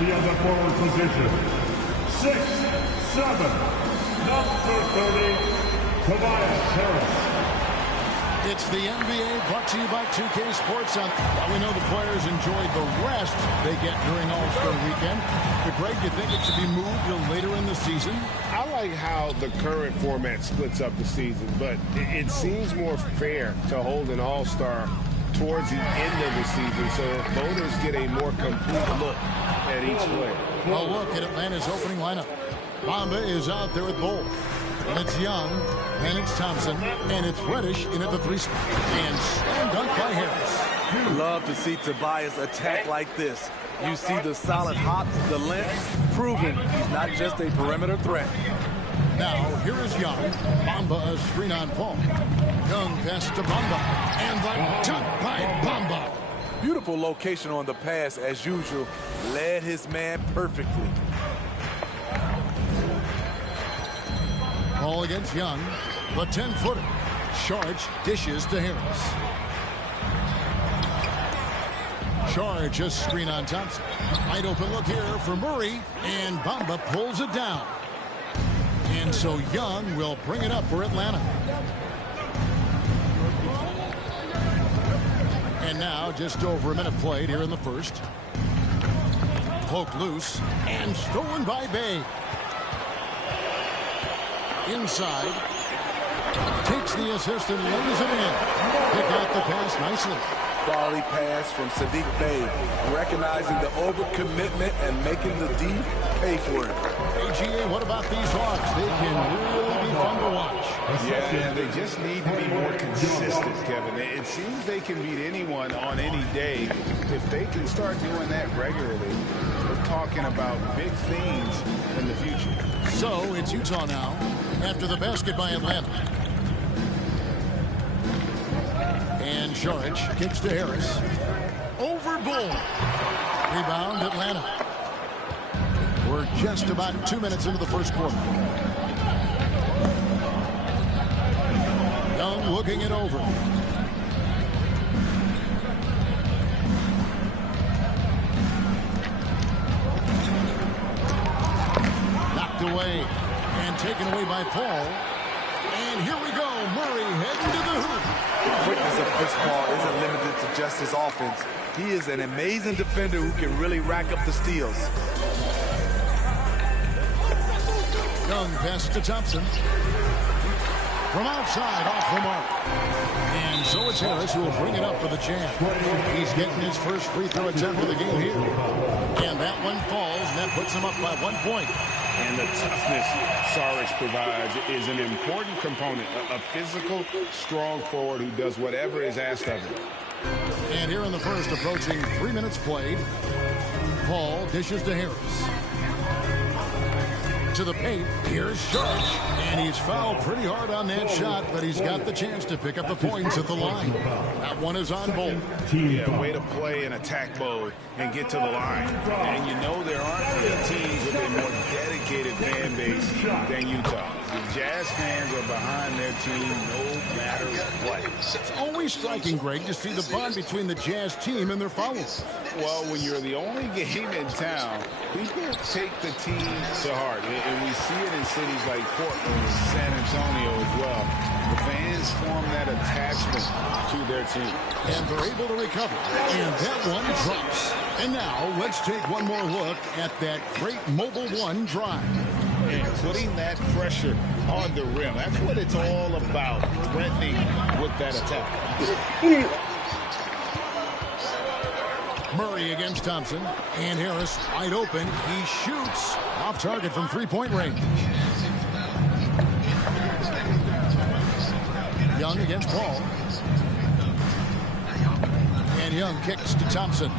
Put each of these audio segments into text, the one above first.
the other forward position. 6'7", number 30, Tobias Harris. It's the NBA brought to you by 2K Sports. Now we know the players enjoyed the rest they get during All-Star Weekend. But Greg, do you think it should be moved till later in the season? I like how the current format splits up the season, but it seems more fair to hold an All-Star towards the end of the season so voters get a more complete look at each player. Well, look at Atlanta's opening lineup. Bamba is out there at Bull. And it's Young, and it's Thompson, and it's Reddish in at the 3 spot. And slam dunk by Harris. Love to see Tobias attack like this. You see the solid hops, the length, proving he's not just a perimeter threat. Now, here is Young. Bamba a screen on Paul. Young pass to Bamba. And the dunk by Bamba. Beautiful location on the pass as usual. Led his man perfectly. Ball against Young. The 10-footer. Charge dishes to Harris. Charge a screen on Thompson. Wide open look here for Murray. And Bamba pulls it down. And so Young will bring it up for Atlanta. And now just over a minute played here in the first. Poked loose and stolen by Bay. Inside. Takes the assist and lays it in. Pick out the pass nicely. Quality pass from Saddiq Bey, recognizing the overcommitment and making the D pay for it. AGA, what about these Hawks? They can really be fun to watch. Yeah, they just need to be more consistent, Kevin. It seems they can beat anyone on any day. If they can start doing that regularly, we're talking about big things in the future. So it's Utah now after the basket by Atlanta. And Šarić kicks to Harris. Over Bull. Rebound Atlanta. We're just about 2 minutes into the first quarter. Young looking it over. Knocked away and taken away by Paul. And here we go. Murray heading to the hoop. The quickness of Chris Paul isn't limited to just his offense. He is an amazing defender who can really rack up the steals. Young pass to Thompson. From outside, off the mark. And so it's Harris who will bring it up for the Jazz. He's getting his first free throw attempt of the game here. And that one falls, and that puts him up by 1 point. And the toughness Šarić provides is an important component. A physical, strong forward who does whatever is asked of him. And here in the first, approaching 3 minutes played, Paul dishes to Harris. To the paint, here's Šarić. And he's fouled pretty hard on that shot, but he's got the chance to pick up the points at the line. That one is on Bull. Yeah, way to play in attack mode and get to the line. And you know there aren't many teams with a more dedicated fan base than Utah. The Jazz fans are behind their team no matter what. It's always striking, Greg, to see the bond between the Jazz team and their followers. Well, when you're the only game in town, people take the team to heart. And we see it in cities like Portland and San Antonio as well. The fans form that attachment to their team. And they're able to recover. And that one drops. And now let's take one more look at that great Mobile One drive. And putting that pressure on the rim. That's what it's all about, threatening with that attack. Murray against Thompson. And Harris wide open. He shoots off target from three-point range. Young against Paul. And Young kicks to Thompson.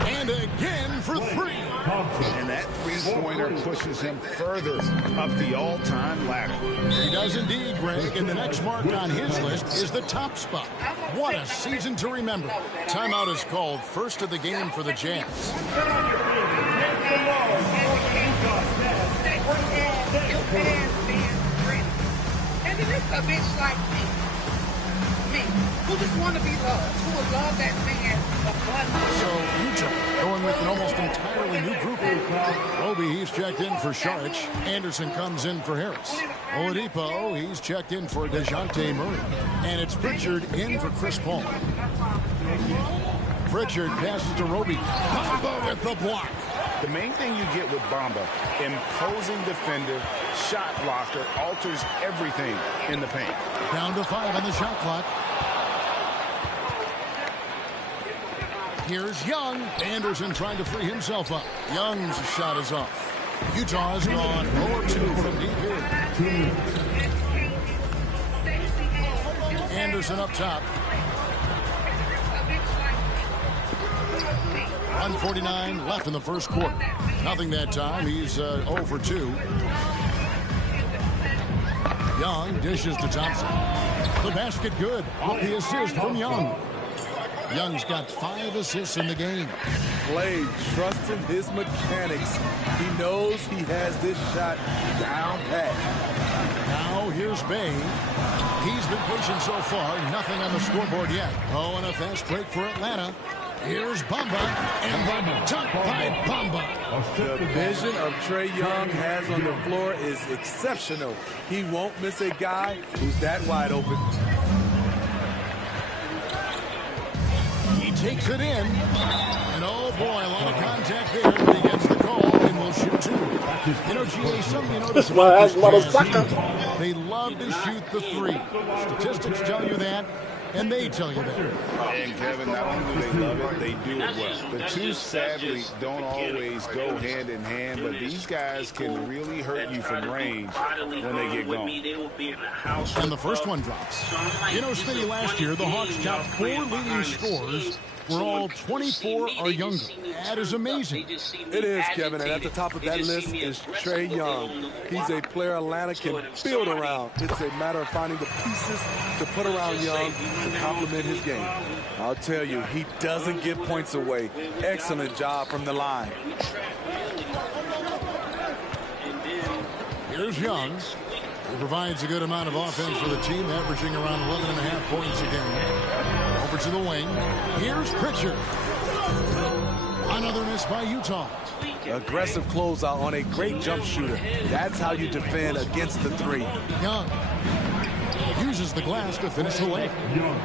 And again for three. And that three-pointer pushes him further up the all-time ladder. He does indeed, Greg. And the next mark on his list is the top spot. What a season to remember. Timeout is called, first of the game for the Jazz. And it's a bitch like me. Who just want to be loved? Who would love that man abundantly? So Utah going with an almost entirely new group. Roby, he's checked in for Saric. Anderson comes in for Harris. Oladipo, he's checked in for DeJounte Murray. And it's Pritchard in for Chris Paul. Pritchard passes to Roby. Bamba with the block. The main thing you get with Bamba, imposing defender, shot blocker, alters everything in the paint. Down to 5 on the shot clock. Here's Young. Anderson trying to free himself up. Young's shot is off. Utah's gone 0-2 from deep here. Anderson up top. 1:49 left in the first quarter. Nothing that time. He's 0 for 2. Young dishes to Thompson. The basket good. Off the assist from Young. Young's got 5 assists in the game. Clay trusting his mechanics. He knows he has this shot down pat. Now here's Bay. He's been patient so far. Nothing on the scoreboard yet. Oh, and a fast break for Atlanta. Here's Bamba, and the dunk by Bamba. The vision of Trae Young has on the floor is exceptional. He won't miss a guy who's that wide open. He takes it in, and oh boy, a lot of contact there, but he gets the call and will shoot 2. You know, GA, something you notice about this Jazz, they love to shoot the 3. Statistics tell you that. And they tell you that. And Kevin, not only do they love it, they do it well. The two sadly don't always go hand in hand, but these guys can really hurt you from range when they get going. And the first one drops. You know, Smitty, last year, the Hawks' top 4 leading scorers were all 24 or younger. That is amazing. It is, Kevin, and at the top of that list is Trae Young. He's a player Atlanta can build around. It's a matter of finding the pieces to put around Young to complement his game. I'll tell you, he doesn't give points away. Excellent job from the line. Here's Young. He provides a good amount of offense for the team, averaging around 11.5 points a game. Over to the wing. Here's Pritchard. Another miss by Utah. Aggressive closeout on a great jump shooter. That's how you defend against the 3. Young uses the glass to finish the lane.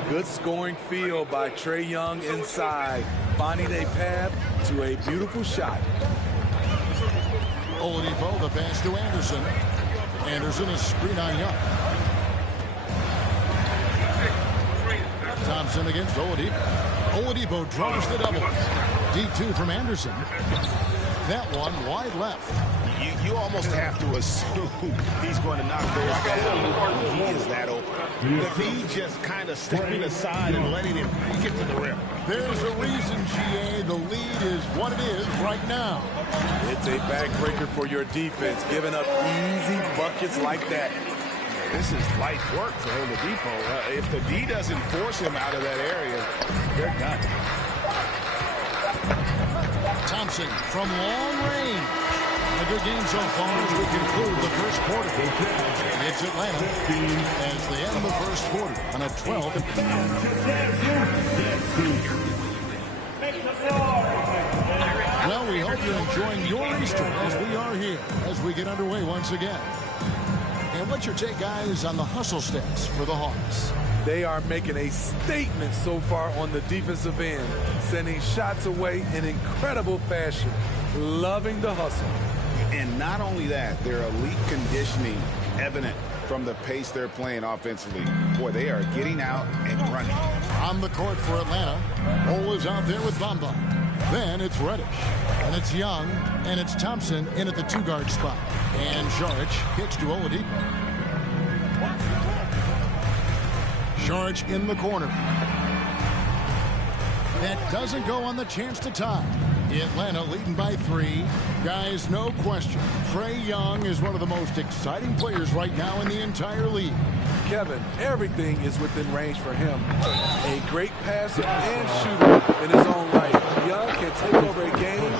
Good scoring field by Trae Young inside, finding a path to a beautiful shot. Oladipo, the pass to Anderson. Anderson is screen on Young. Thompson against Oladipo. Oladipo draws the double. D2 from Anderson. That one wide left. You almost have to assume he's going to knock those down. He is that open. The lead just kind of stepping aside and letting him get to the rim. There's a reason, GA. The lead is what it is right now. It's a backbreaker for your defense, giving up easy buckets like that. This is light work for Oladipo. If the D doesn't force him out of that area, they're done. Thompson from long range. A good game so far as we conclude the first quarter. It's Atlanta as they end the first quarter on a 12. Well, we hope you're enjoying your Easter as we are here as we get underway once again. And what's your take, guys, on the hustle stats for the Hawks? They are making a statement so far on the defensive end, sending shots away in incredible fashion. Loving the hustle. And not only that, their elite conditioning evident from the pace they're playing offensively. Boy, they are getting out and running. On the court for Atlanta, Cole is out there with Bamba. Then it's Reddish, and it's Young, and it's Thompson in at the 2-guard spot. And Saric kicks to Oladipo. Saric in the corner. That doesn't go on the chance to tie. Atlanta leading by 3. Guys, no question, Trae Young is one of the most exciting players right now in the entire league. Kevin, everything is within range for him. A great passer and shooter in his own right. Young can take over a game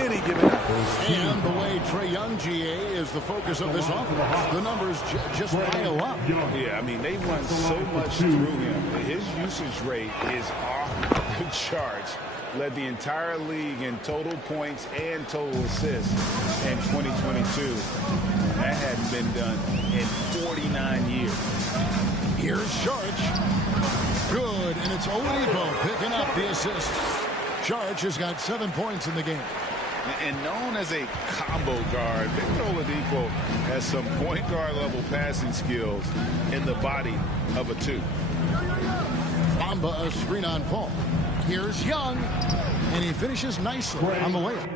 any given night. And the way Trae Young, GA, is the focus of this offense. The numbers just pile up. Yeah, I mean, they run so much through him. His usage rate is off the charts. Led the entire league in total points and total assists in 2022. That hadn't been done in 49 years. Here's Saric. Good, and it's Oladipo picking up the assist. Saric has got 7 points in the game. And known as a combo guard, Victor Oladipo has some point guard level passing skills in the body of a 2. Bamba a screen on Paul. Here's Young, and he finishes nicely on the layup.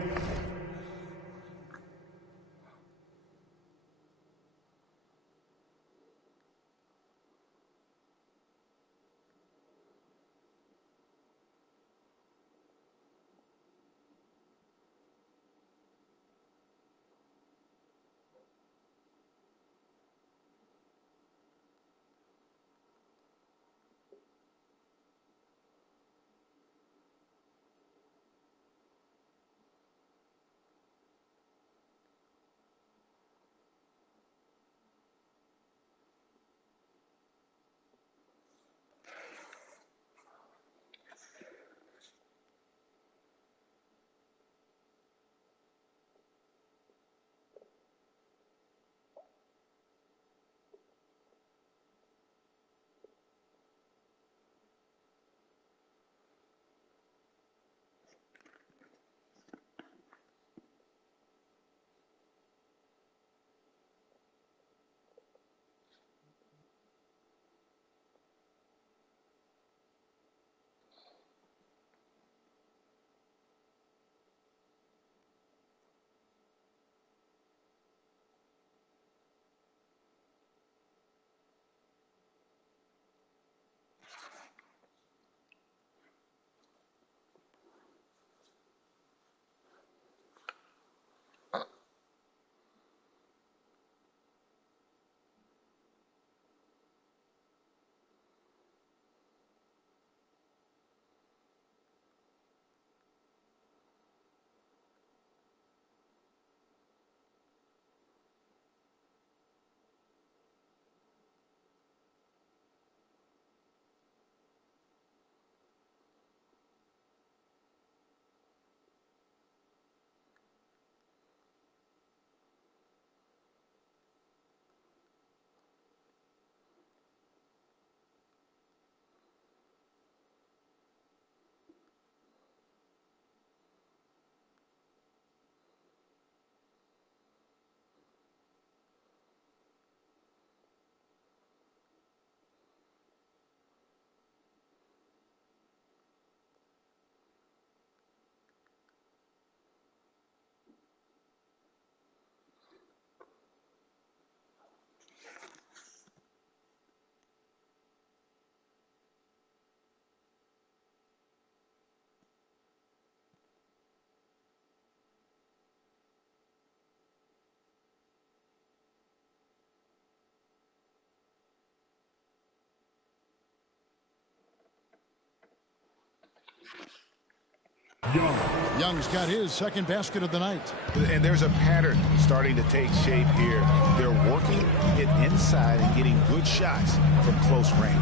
Young's got his second basket of the night. And there's a pattern starting to take shape here. They're working it inside and getting good shots from close range.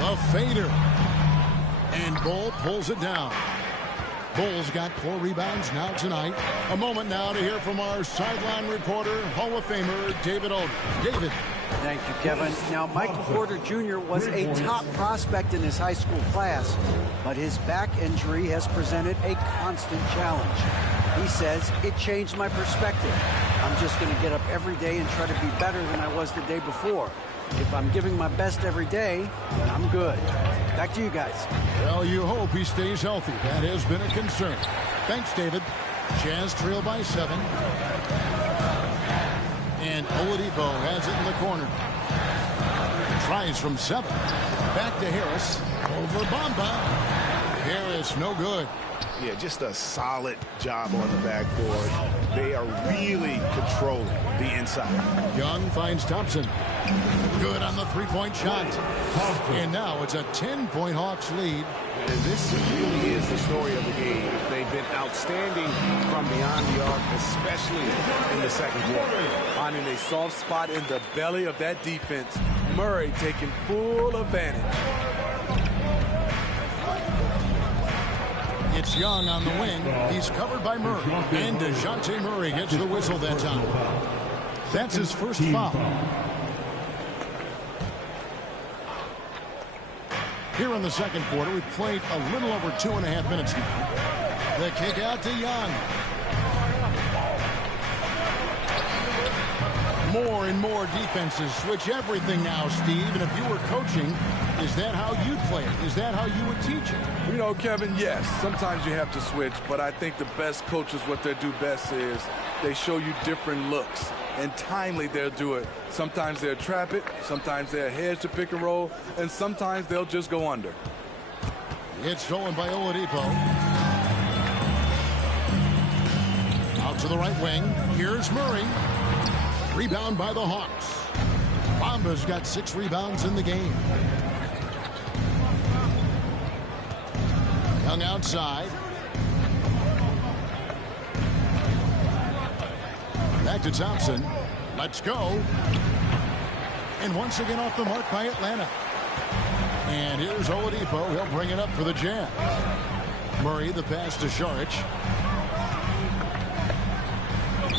The fader. And Bull pulls it down. Bull's got 4 rebounds now tonight. A moment now to hear from our sideline reporter, Hall of Famer David Aldridge. David. Thank you, Kevin. Now, Michael Porter Jr. was a top prospect in his high school class, but his back injury has presented a constant challenge. He says, it changed my perspective. I'm just going to get up every day and try to be better than I was the day before. If I'm giving my best every day, then I'm good. Back to you guys. Well, you hope he stays healthy. That has been a concern. Thanks, David. Jazz trail by 7. And Oladipo has it in the corner. Tries from 7. Back to Harris. Over Bamba. Harris, no good. Yeah, just a solid job on the backboard. They are really controlling the inside. Young finds Thompson. Good on the three-point shot. And now it's a 10-point Hawks lead. And this really is the story of the game. They've been outstanding from beyond the arc, especially in the second quarter. Finding a soft spot in the belly of that defense. Murray taking full advantage. It's Young on the wing. He's covered by Murray. And DeJounte Murray gets the whistle that time. That's his first foul. Here in the second quarter, we've played a little over 2.5 minutes now. The kick out to Young. More and more defenses switch everything now, Steve. And if you were coaching, is that how you'd play it? Is that how you would teach it? You know, Kevin, yes, sometimes you have to switch, but I think the best coaches, what they do best is they show you different looks. And timely, they'll do it. Sometimes they'll trap it, sometimes they'll hedge the pick and roll, and sometimes they'll just go under. It's stolen by Oladipo. Out to the right wing. Here's Murray. Rebound by the Hawks. Bamba's got 6 rebounds in the game. Young outside. Back to Thompson. Let's go. And once again off the mark by Atlanta. And here's Oladipo. He'll bring it up for the Jazz. Murray, the pass to Saric.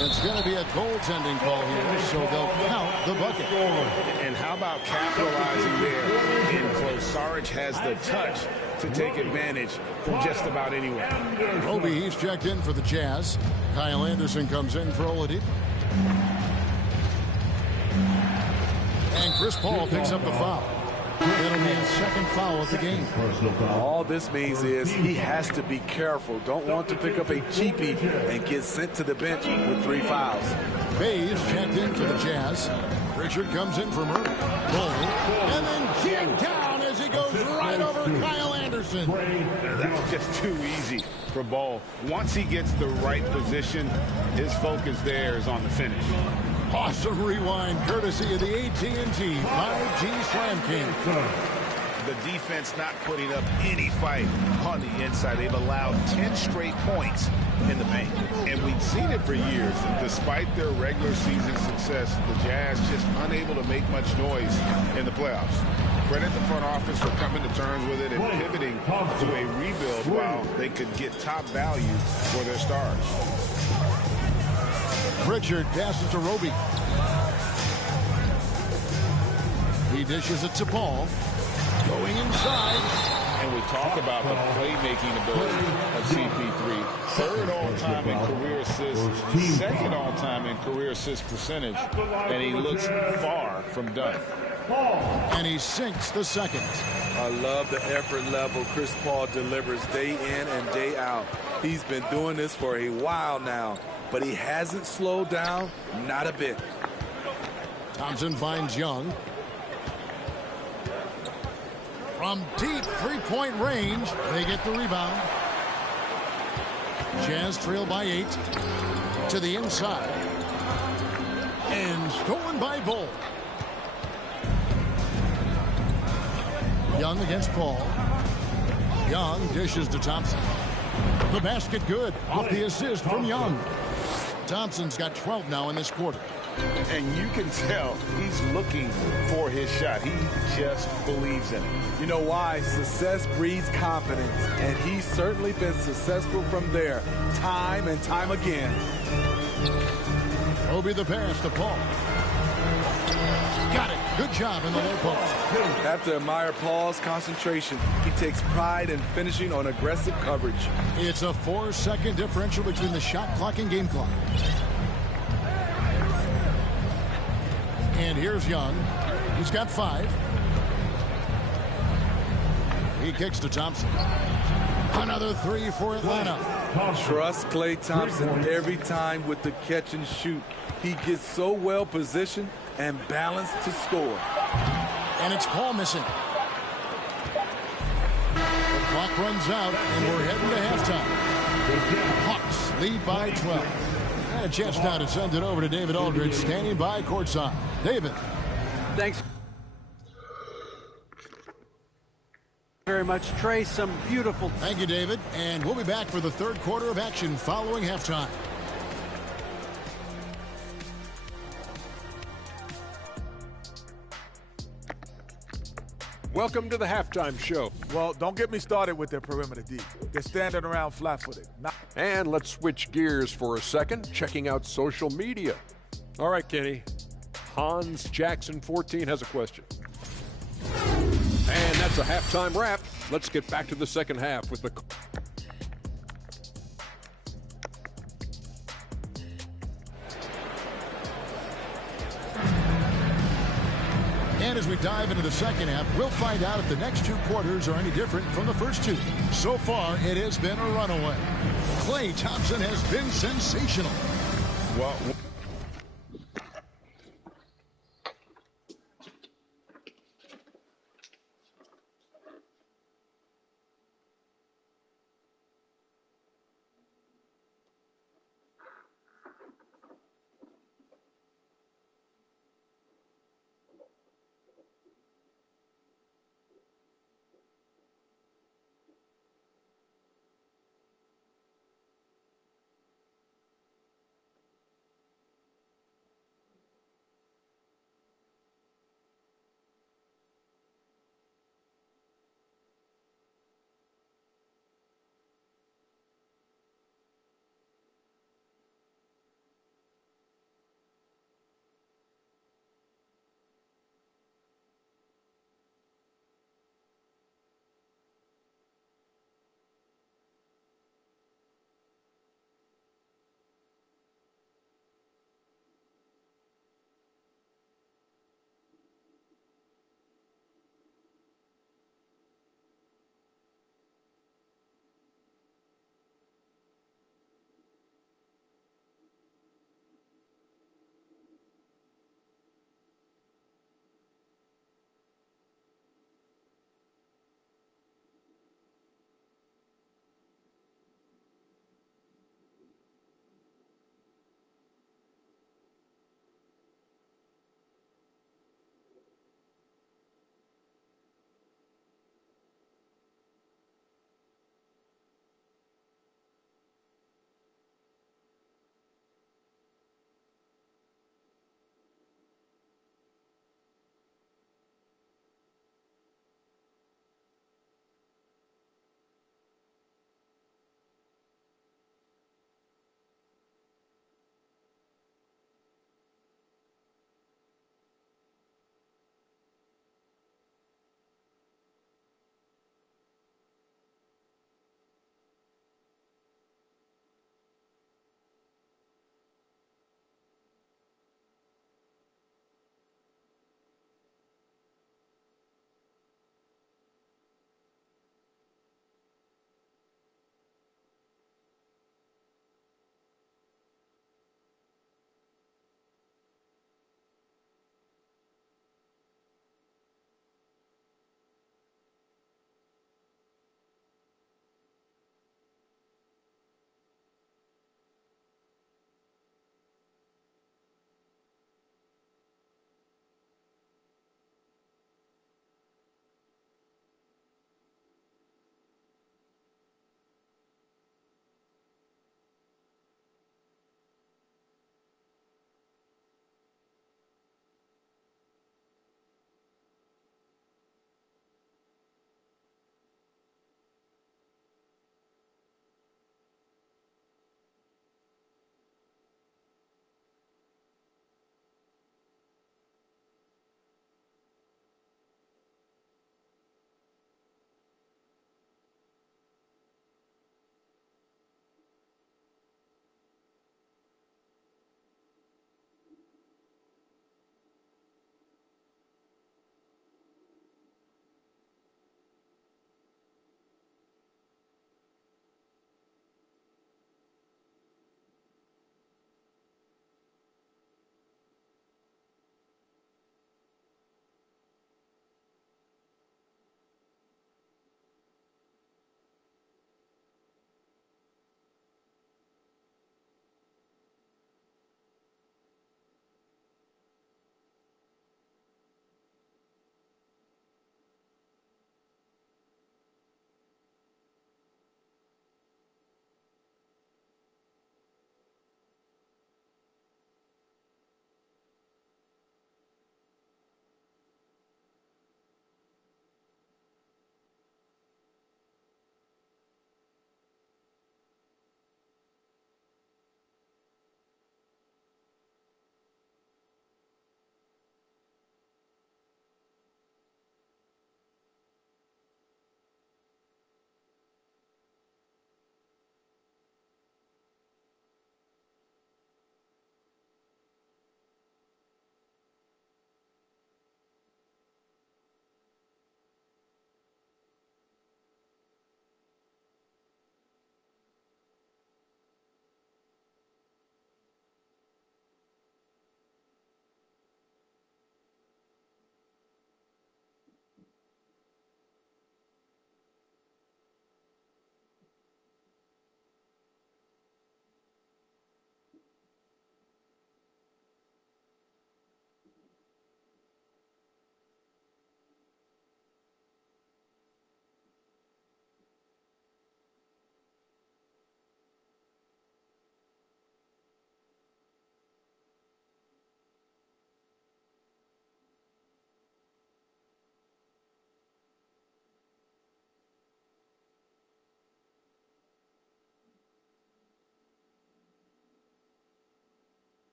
It's going to be a goaltending call here, so they'll count the bucket. And how about capitalizing there in close? Saric has the touch to take advantage from just about anywhere. Roby, he's checked in for the Jazz. Kyle Anderson comes in for Oladipo. And Chris Paul picks up the foul. It'll be his second foul of the game. All this means is he has to be careful. Don't want to pick up a cheapie and get sent to the bench with 3 fouls. Bays checked in for the Jazz. Richard comes in for Murray. Bull. And then kicked down as he goes right over Kyle Anderson. That's just too easy for Ball. Once he gets the right position, his focus there is on the finish. Awesome rewind courtesy of the AT&T 5G Slam King. The defense not putting up any fight on the inside. They've allowed 10 straight points in the paint. And we've seen it for years. Despite their regular season success, the Jazz just unable to make much noise in the playoffs. Credit the front office for coming to terms with it and pivoting to a rebuild while they could get top value for their stars. Pritchard passes to Roby. He dishes it to Paul. Going inside. And we talk about the playmaking ability of CP3. 3rd all-time in career assists, 2nd all-time in career assist percentage, and he looks far from done. And he sinks the second. I love the effort level Chris Paul delivers day in and day out. He's been doing this for a while now, but he hasn't slowed down, not a bit. Thompson finds Young. From deep 3-point range, they get the rebound. Jazz trail by 8. To the inside. And stolen by Bull. Young against Paul. Young dishes to Thompson. The basket good off the assist from Young. Thompson's got 12 now in this quarter. And you can tell he's looking for his shot. He just believes in it. You know why? Success breeds confidence, and he's certainly been successful from there time and time again. Roby the pass to Paul. Got it. Good job in the low post. Have to admire Paul's concentration. He takes pride in finishing on aggressive coverage. It's a 4-second differential between the shot clock and game clock. And here's Young. He's got 5. He kicks to Thompson. Another 3 for Atlanta. Trust Klay Thompson every time with the catch and shoot. He gets so well positioned and balanced to score. And it's Paul missing. Clock runs out, and we're heading to halftime. Hawks lead by 12. And a chance now to send it over to David Aldridge, standing by courtside. David. Thanks very much, Trey. Some beautiful. Thank you, David. And we'll be back for the third quarter of action following halftime. Welcome to the halftime show. Well, don't get me started with their perimeter D. They're standing around flat-footed. And let's switch gears for a second, checking out social media. All right, Kenny. Hans Jackson 14 has a question. And that's a halftime wrap. Let's get back to the second half with the... And as we dive into the second half, we'll find out if the next two quarters are any different from the first two. So far, it has been a runaway. Klay Thompson has been sensational. Well,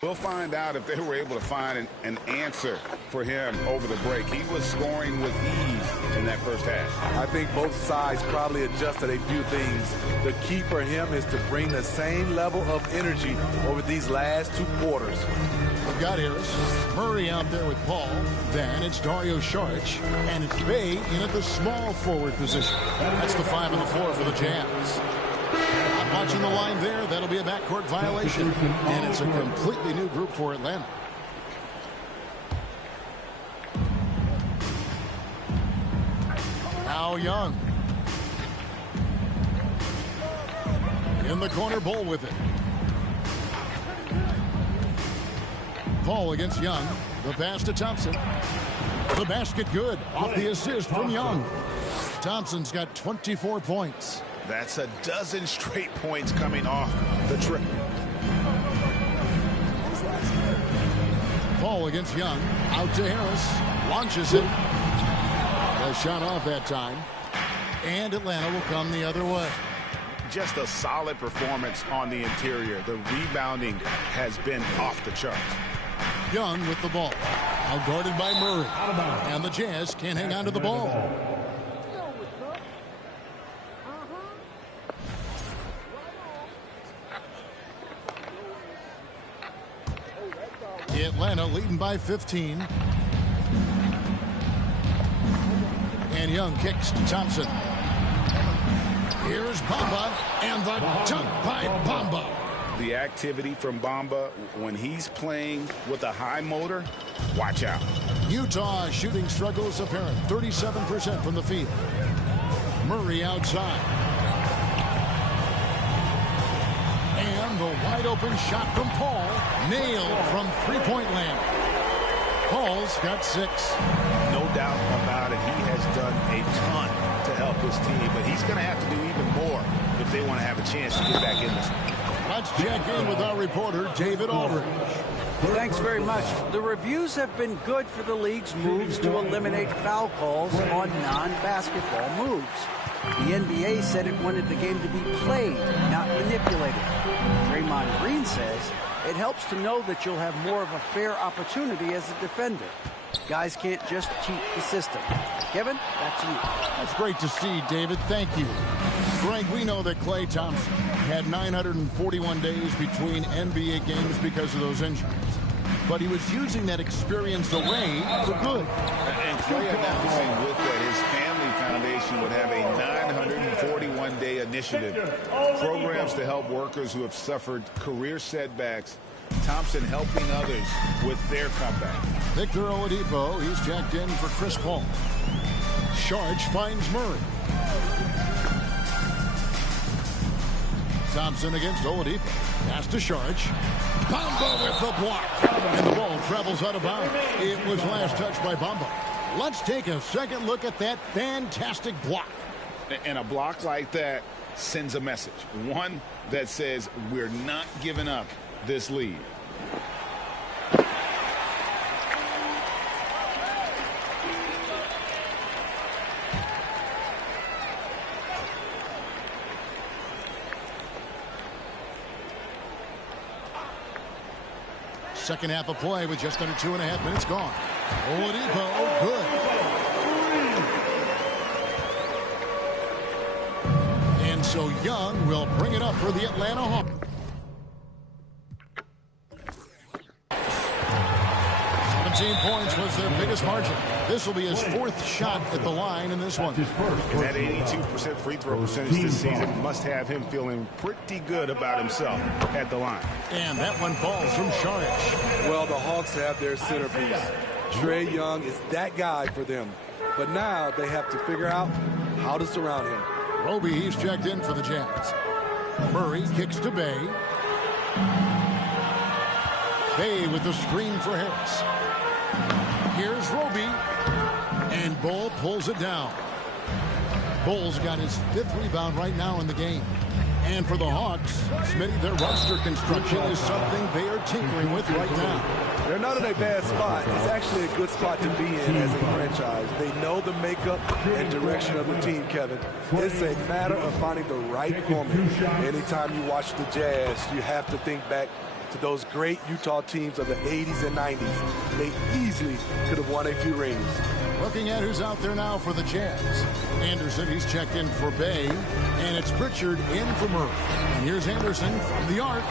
We'll find out if they were able to find an answer for him over the break. He was scoring with ease in that first half. I think both sides probably adjusted a few things. The key for him is to bring the same level of energy over these last 2 quarters. We've got Harris, Murray out there with Paul. Then it's Dario Saric, and it's Bay in at the small forward position. That's the 5 and the 4 for the Jazz. Watching the line there, that'll be a backcourt violation, and it's a completely new group for Atlanta. Now Young. In the corner, Bull with it. Paul against Young. The pass to Thompson. The basket good. Off the assist from Young. Thompson's got 24 points. That's a dozen straight points coming off the trip. Paul against Young. Out to Harris. Launches it. A shot off that time. And Atlanta will come the other way. Just a solid performance on the interior. The rebounding has been off the charts. Young with the ball. Out guarded by Murray. And the Jazz can't hang on to the ball. Atlanta leading by 15. And Young kicks to Thompson. Here's Bamba, and the dunk by Bamba. The activity from Bamba when he's playing with a high motor, watch out. Utah shooting struggles apparent. 37% from the field. Murray outside. And the wide open shot from Paul. Nailed from three-point land. Paul's got 6. No doubt about it. He has done a ton to help his team, but he's going to have to do even more if they want to have a chance to get back in this. Let's check in with our reporter, David Aldridge. Thanks very much. The reviews have been good for the league's moves to eliminate foul calls on non-basketball moves. The NBA said it wanted the game to be played, not manipulated. Draymond Green says it helps to know that you'll have more of a fair opportunity as a defender. Guys can't just cheat the system. Kevin, back to you. That's great to see, David. Thank you. Greg, we know that Klay Thompson had 941 days between NBA games because of those injuries. But he was using that experience away for good. And Klay announcing with that his family foundation would have a 941-day initiative. Programs to help workers who have suffered career setbacks. Thompson helping others with their comeback. Victor Oladipo, he's jacked in for Chris Paul. Saric finds Murray. Thompson against Oladipo. Pass to Saric. Bamba with the block. And the ball travels out of bounds. It was last touched by Bamba. Let's take a second look at that fantastic block. And a block like that sends a message. One that says we're not giving up this lead. Second half of play with just under 2.5 minutes gone. Oladipo, good. And so Young will bring it up for the Atlanta Hawks. 17 points was their biggest margin. This will be his 4th shot at the line in this one. And that 82% free throw percentage this season must have him feeling pretty good about himself at the line. And that one falls from Saric. Well, the Hawks have their centerpiece. Trae Young is that guy for them. But now they have to figure out how to surround him. Roby, he's checked in for the Jazz. Murray kicks to Bay. Bay with the screen for Harris. Here's Roby. And Bull pulls it down. Bull's got his 5th rebound right now in the game. And for the Hawks, Smitty, their roster construction is something they are tinkering with right now. They're not in a bad spot. It's actually a good spot to be in as a franchise. They know the makeup and direction of the team, Kevin. It's a matter of finding the right formula. Anytime you watch the Jazz, you have to think back to those great Utah teams of the 80s and 90s. They easily could have won a few rings. Looking at who's out there now for the Jazz. Anderson, he's checked in for Bay, and it's Pritchard in for Murray. And here's Anderson from the arc,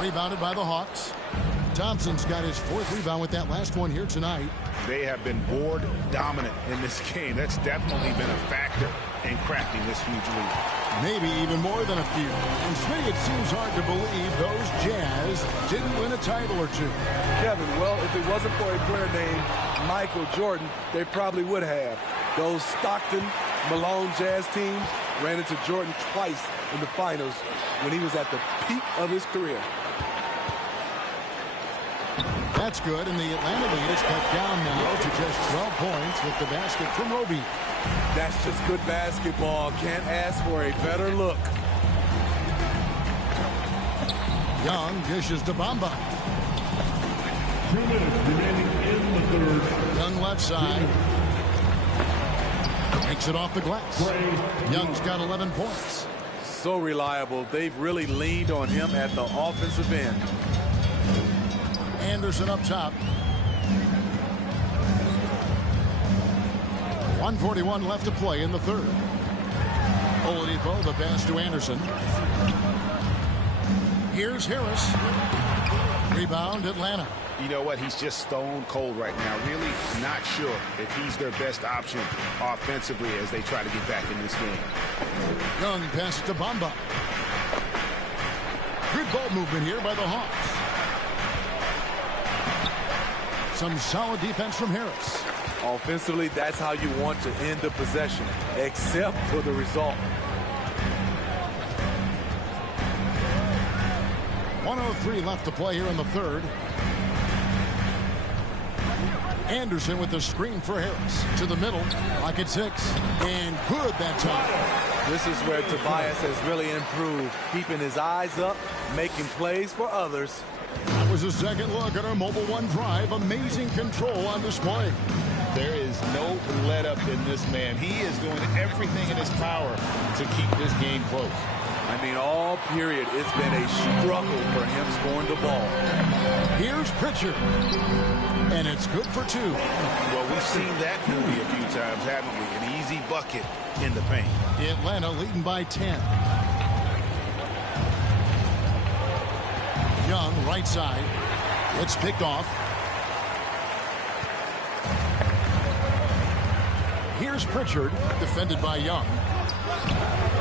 rebounded by the Hawks. Thompson's got his 4th rebound with that last one here tonight. They have been board dominant in this game. That's definitely been a factor in crafting this huge lead. Maybe even more than a few. And Smitty, it seems hard to believe those Jazz didn't win a title or two. Kevin, well, if it wasn't for a player named Michael Jordan, they probably would have. Those Stockton, Malone Jazz teams ran into Jordan twice in the finals when he was at the peak of his career. That's good, and the Atlanta lead is cut down now to just 12 points with the basket from Roby. That's just good basketball. Can't ask for a better look. Young dishes to Bamba. 2 minutes remaining in the 3rd. Young left side. Makes it off the glass. Young's got 11 points. So reliable. They've really leaned on him at the offensive end. Anderson up top. 1:41 left to play in the 3rd. Oladipo, the pass to Anderson. Here's Harris. Rebound, Atlanta. You know what? He's just stone cold right now. Really not sure if he's their best option offensively as they try to get back in this game. Young pass to Bamba. Good ball movement here by the Hawks. Some solid defense from Harris. Offensively, that's how you want to end the possession, except for the result. 1:03 left to play here in the 3rd. Anderson with the screen for Harris. To the middle, pocket 6. And good that time. This is where Tobias has really improved, keeping his eyes up, making plays for others. That was a second look at our Mobile One drive. Amazing control on display. There is no let up in this man. He is doing everything in his power to keep this game close. I mean, all period, it's been a struggle for him scoring the ball. Here's Pritchard. And it's good for 2. Well, we've seen that movie a few times, haven't we? An easy bucket in the paint. Atlanta leading by 10. Young, right side. It's picked off. Here's Pritchard, defended by Young.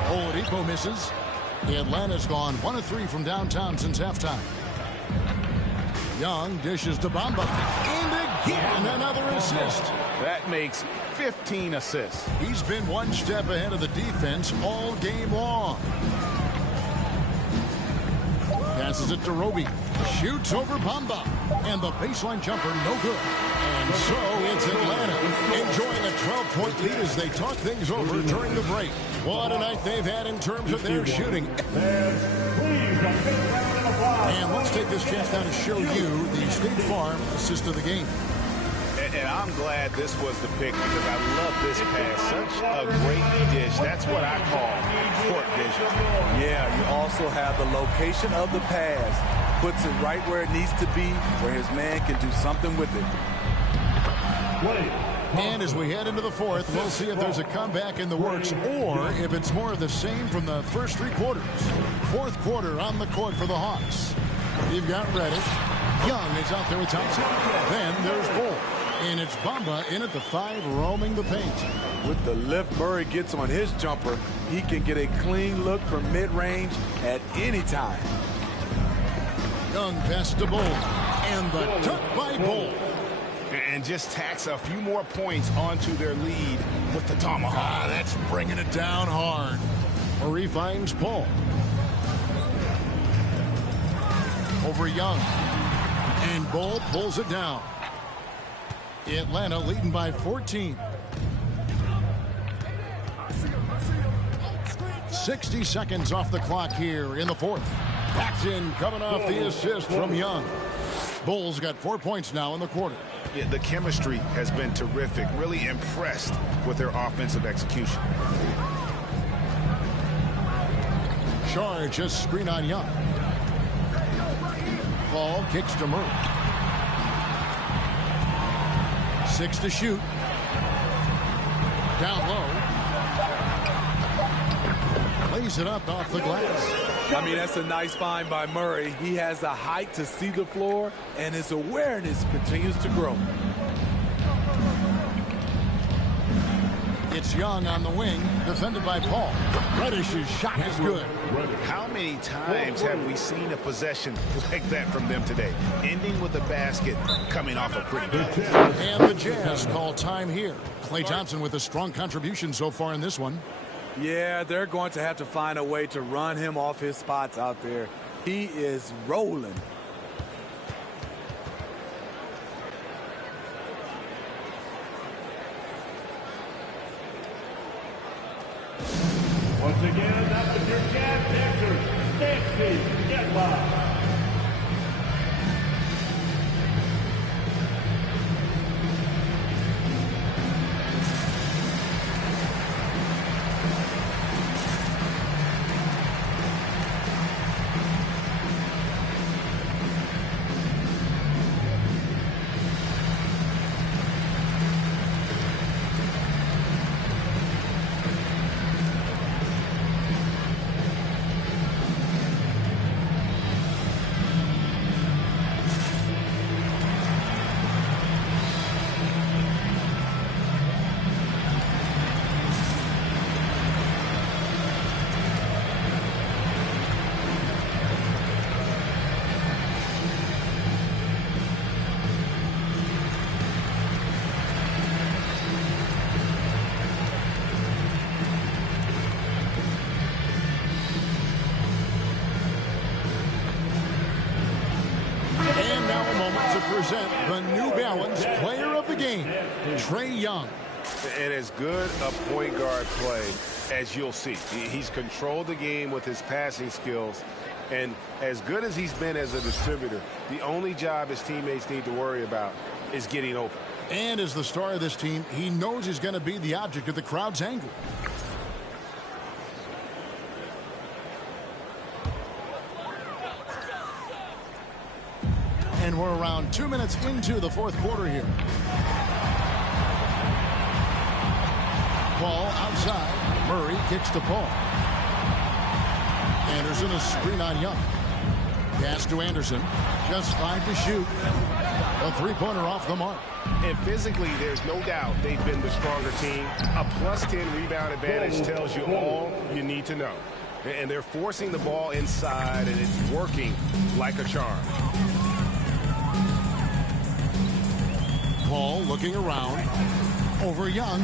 Oladipo misses. Atlanta's gone 1 of 3 from downtown since halftime. Young dishes to Bamba. And again, another assist. That makes 15 assists. He's been one step ahead of the defense all game long. Passes it to Roby. Shoots over Bamba. And the baseline jumper, no good. And so it's Atlanta enjoying a 12-point lead as they talk things over during the break. What a night they've had in terms of their shooting. And let's take this chance now to show you the State Farm assist of the game. And I'm glad this was the pick because I love this pass. Such a great dish. That's what I call court vision. Yeah, you also have the location of the pass. Puts it right where it needs to be, where his man can do something with it. And as we head into the 4th, we'll see if there's a comeback in the works or if it's more of the same from the first 3 quarters. 4th quarter on the court for the Hawks. You've got Reddish. Young is out there with Thompson. Then there's Bull. And it's Bamba in at the 5, roaming the paint. With the lift Murray gets on his jumper, he can get a clean look from mid-range at any time. Young pass to Bull. And the dunk by Bull. And just tacks a few more points onto their lead with the tomahawk. That's bringing it down hard. Murray finds Paul. Over Young. And Bull pulls it down. Atlanta leading by 14. 60 seconds off the clock here in the fourth. Paxton coming off the assist from Young. Bulls got 4 points now in the quarter. Yeah, the chemistry has been terrific. Really impressed with their offensive execution. Charge a screen on Young. Ball kicks to Murray. 6 to shoot. Down low. Lays it up off the glass. I mean, that's a nice find by Murray. He has the height to see the floor, and his awareness continues to grow. It's Young on the wing, defended by Paul. Reddish's shot is good. How many times have we seen a possession like that from them today? Ending with a basket, coming off a pretty good. And the Jazz call time here. Klay Thompson with a strong contribution so far in this one. Yeah, they're going to have to find a way to run him off his spots out there. He is rolling. Once again, that was your Jazz Dancers, Stacy Getlock. Present the New Balance Player of the Game, Trae Young. And as good a point guard play as you'll see. He's controlled the game with his passing skills. And as good as he's been as a distributor, the only job his teammates need to worry about is getting open. And as the star of this team, he knows he's going to be the object of the crowd's anger. And we're around 2 minutes into the fourth quarter here. Ball outside. Murray kicks to Paul. Anderson a screen on Young. Pass to Anderson. Just 5 to shoot. A three-pointer off the mark. And physically, there's no doubt they've been the stronger team. A +10 rebound advantage tells you all you need to know. And they're forcing the ball inside, and it's working like a charm. Paul looking around. Over Young.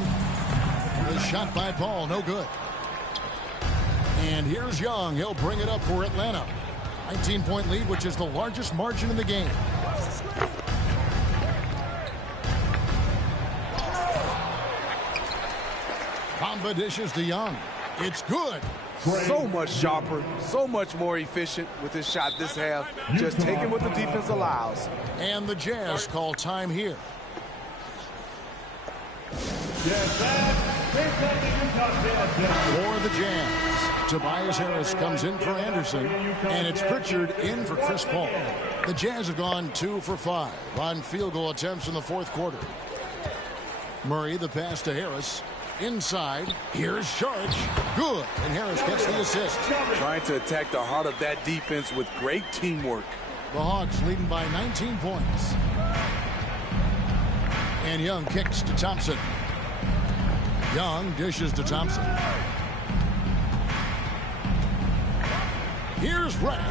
The shot by Paul, no good. And here's Young. He'll bring it up for Atlanta. 19-point lead, which is the largest margin in the game. Bamba dishes to Young. It's good. So much sharper, so much more efficient with his shot this half. Just taking what the defense allows. And the Jazz call time here. For the Jazz, Tobias Harris comes in for Anderson, and it's Pritchard in for Chris Paul. The Jazz have gone 2 for 5 on field goal attempts in the fourth quarter. Murray, the pass to Harris. Inside, here's Sharge. Good, and Harris gets the assist. Trying to attack the heart of that defense with great teamwork. The Hawks leading by 19 points. And Young kicks to Thompson. Young dishes to Thompson. Here's Reddish.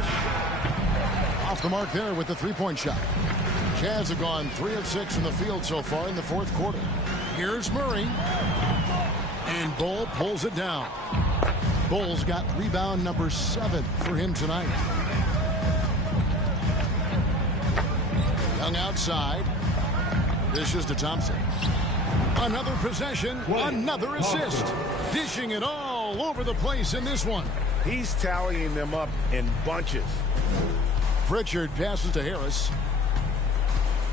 Off the mark there with the three-point shot. Jazz have gone 3 of 6 from the field so far in the fourth quarter. Here's Murray. And Bull pulls it down. Bull's got rebound number 7 for him tonight. Young outside. Dishes to Thompson. Another possession, another assist. Dishing it all over the place in this one. He's tallying them up in bunches. Pritchard passes to Harris.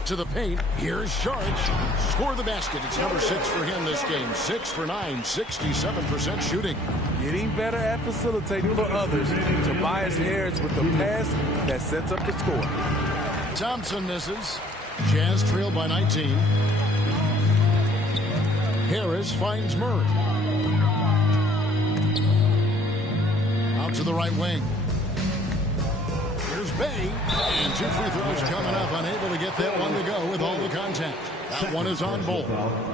To the paint. Here's Saric. Score the basket. It's number 6 for him this game. 6 for 9, 67% shooting. Getting better at facilitating for others. Tobias Harris with the pass that sets up the score. Thompson misses. Jazz trail by 19. Harris finds Murray. Out to the right wing. Here's Bay. And 2 free throws coming up. Unable to get that one to go with all the contact. That one is on Bol.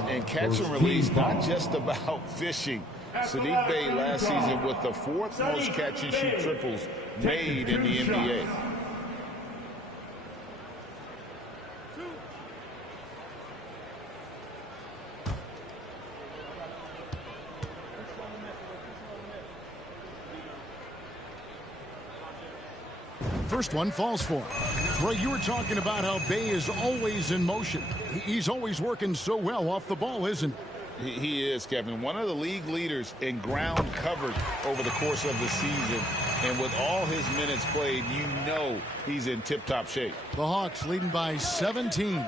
And catch and release, not just about fishing. Saddiq Bey last season with the 4th most catch and shoot triples made in the NBA. First one falls for him. Well, you were talking about how Bay is always in motion. He's always working so well off the ball, isn't he? He is, Kevin. One of the league leaders in ground covered over the course of the season. And with all his minutes played, you know he's in tip-top shape. The Hawks leading by 17.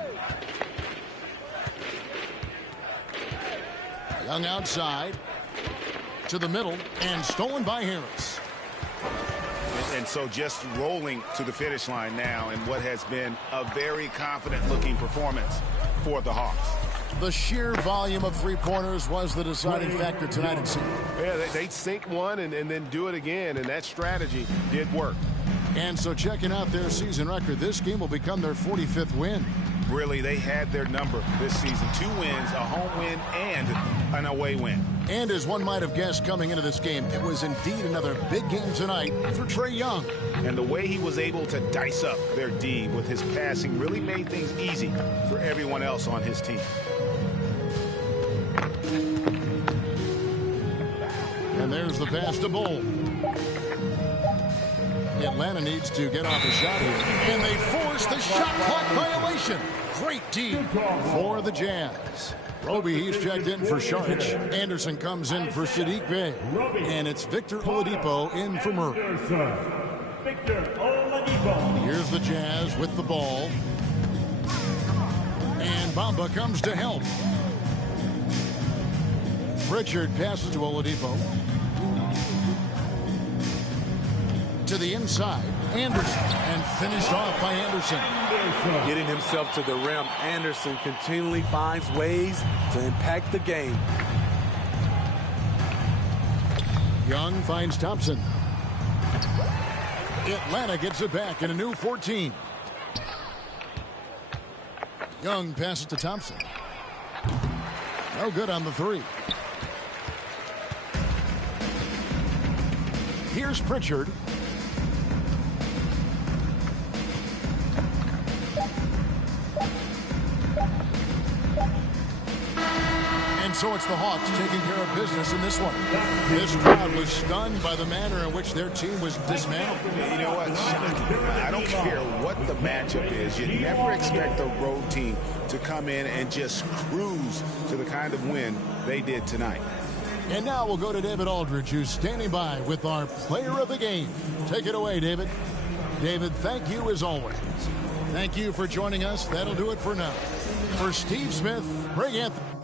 Young outside. To the middle. And stolen by Harris. And so just rolling to the finish line now in what has been a very confident-looking performance for the Hawks. The sheer volume of three-pointers was the deciding factor tonight, it seemed. Yeah, they sink one and then do it again, and that strategy did work. And so checking out their season record, this game will become their 45th win. Really, they had their number this season. 2 wins, a home win, and an away win. And as one might have guessed coming into this game, it was indeed another big game tonight for Trae Young. And the way he was able to dice up their D with his passing really made things easy for everyone else on his team. And there's the pass to Bol. Atlanta needs to get off a shot here. And they force the shot clock violation. Great team for the Jazz. Roby, he's checked in for Saric. Anderson comes in for Saddiq Bey. And it's Victor Oladipo in for Murray. Victor Oladipo. Here's the Jazz with the ball. And Bamba comes to help. Pritchard passes to Oladipo. To the inside, Anderson, and finished off by Anderson. Getting himself to the rim, Anderson continually finds ways to impact the game. Young finds Thompson. Atlanta gets it back in a new 14. Young passes to Thompson. No good on the 3. Here's Pritchard. So it's the Hawks taking care of business in this one. This crowd was stunned by the manner in which their team was dismantled. You know what? I don't care what the matchup is. You never expect a road team to come in and just cruise to the kind of win they did tonight. And now we'll go to David Aldridge, who's standing by with our player of the game. Take it away, David. David, thank you as always. Thank you for joining us. That'll do it for now. For Steve Smith, Greg Anthony.